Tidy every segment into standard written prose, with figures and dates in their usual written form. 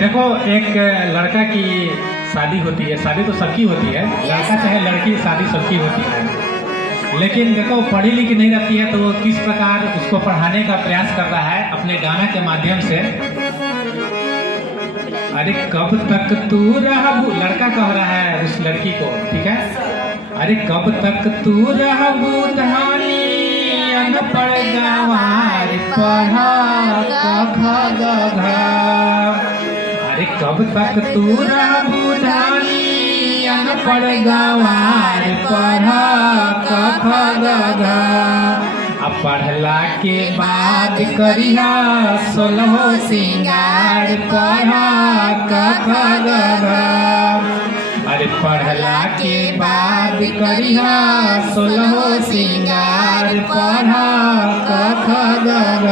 देखो, एक लड़का की शादी होती है, शादी तो सबकी होती है, लड़का चाहे लड़की, शादी सबकी होती है। लेकिन देखो, पढ़ी लिखी नहीं रहती है तो वो किस प्रकार उसको पढ़ाने का प्रयास कर रहा है अपने गाना के माध्यम से। अरे कब तक तू रहबू, लड़का कह रहा है उस लड़की को, ठीक है। अरे कब तक तू रहबू धानी, अनपढ़ गंवार पढ़ा क ख ग घ। अरे कब तक तू रहबू धानी, अनपढ़ गंवार पढ़ा क ख ग घ। अब पढ़ला के बाद करिहा सोलहो सिंगार पढ़ा क ख ग घ। अरे पढ़ला के बाद करिहा सोलहो सिंगार पढ़ा क ख ग घ।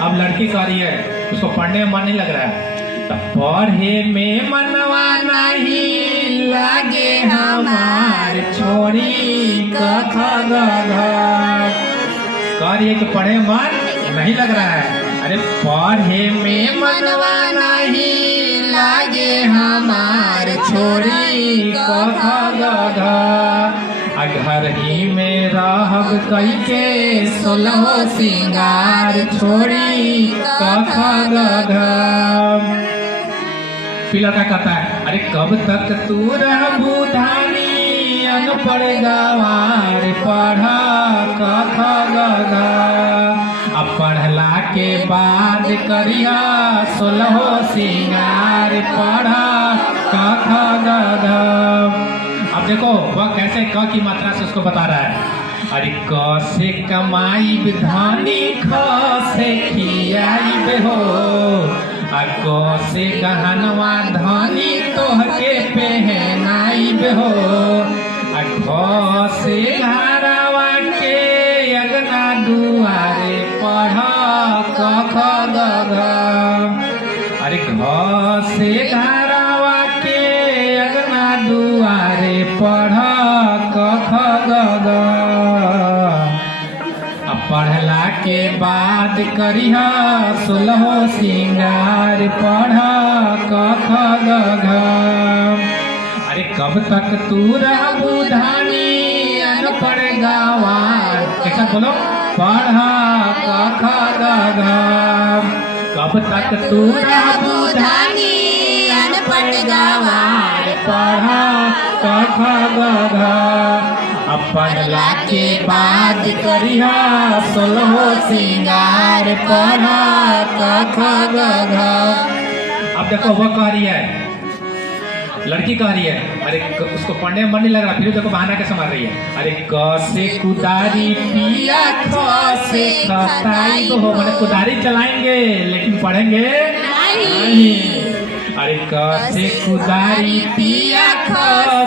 अब लड़की कह रही है, उसको पढ़ने में मन नहीं लग रहा है, तब पढ़े में मनवा नहीं लागे हमार छोड़ी क ख ग घ। कह रही है कि पढ़े मन नहीं लग रहा है। अरे पढ़े में मनवा नहीं लागे हमार छोड़ी क ख ग घ। घर ही में रहब कई के सोलहो सिंगार छोड़ी क ख ग घ। फिर लड़का कहता है, अरे कब तक तू रहबू धानी, अनपढ़ गंवार पढ़ा क ख ग घ। अब पढ़ला के बाद करिया सोलहो सिंगार पढ़ा क ख ग घ। अब देखो वह कैसे क की मात्रा से उसको बता रहा है। अरे क से कमाई धानी, ख से खियाई हो, आ क से गहनवा धानी तोहके पहनाई हो, आ ख से घरवा के अगना दुआरे पढ़ा क ख ग घ। अरे घ से घरवा के अगना दुआरे पढ़ा क ख ग घ। अब पढ़ला के बाद करिहा सोलहो सिंगार पढ़ा क ख ग घ। अरे कब तक तू रहबू धानी, अनपढ़ गंवार, एक साथ बोलो, पढ़ा क ख ग घ। कब तक तू रहबू धानी, अनपढ़ गंवार पढ़ा क ख ग घ। अब पढ़ला के बाद करिहा सोलहो सिंगार पढ़ा क ख ग घ। अब देखो वो कह रही है, लड़की कह रही है, अरे उसको पढ़ने में मन नहीं लग रहा, फिर देखो बहाना कैसे मार रही है। अरे क से कुदारी पिया, ख से खताई हो, मैंने कुदारी चलाएंगे लेकिन पढ़ेंगे नहीं। अरे क से कुदारी पिया, ख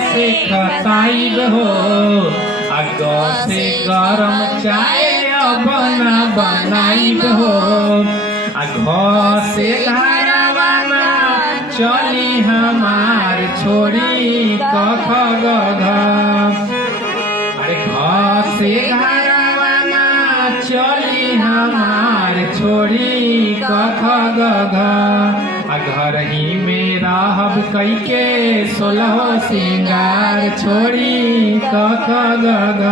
से खताई हो, आ ग से गरम चाय बना बनाई हो, आ घ से घरवाना चली हमार छोड़ी क ख ग घ। अरे घ से घरवाना चली हमार छोड़ी क ख ग घ। आ घर ही में रहब कई के सोलहो सिंगार छोड़ी क ख ग घ।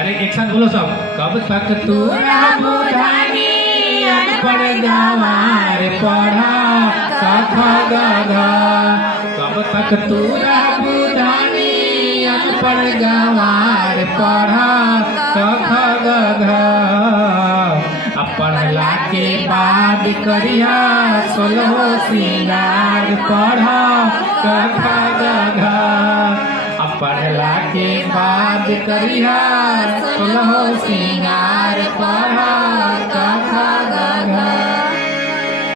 अरे एक साथ बोलो सब, कब तक तू रहबू धानी, अनपढ़ गंवार पढ़ा क ख ग घ। कब तक तू रहबू धानी, अनपढ़ गंवार पढ़ा क ख ग घ। अब पढ़ला के बाद करिहा सोलहो सिंगार पढ़ा क ख ग घ। अब पढ़ला के बाद करिहा सोलहो सिंगार पढ़ा क